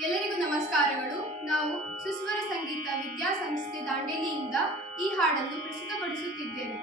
ಎಲ್ಲರಿಗೂ ನಮಸ್ಕಾರಗಳು. ನಾವು ಸುಸ್ವರ ಸಂಗೀತ ವಿದ್ಯಾಸಂಸ್ಥೆ ದಾಂಡೇಲಿಯಿಂದ ಈ ಹಾಡನ್ನು ಪ್ರಸ್ತುತಪಡಿಸುತ್ತಿದ್ದೇವೆ.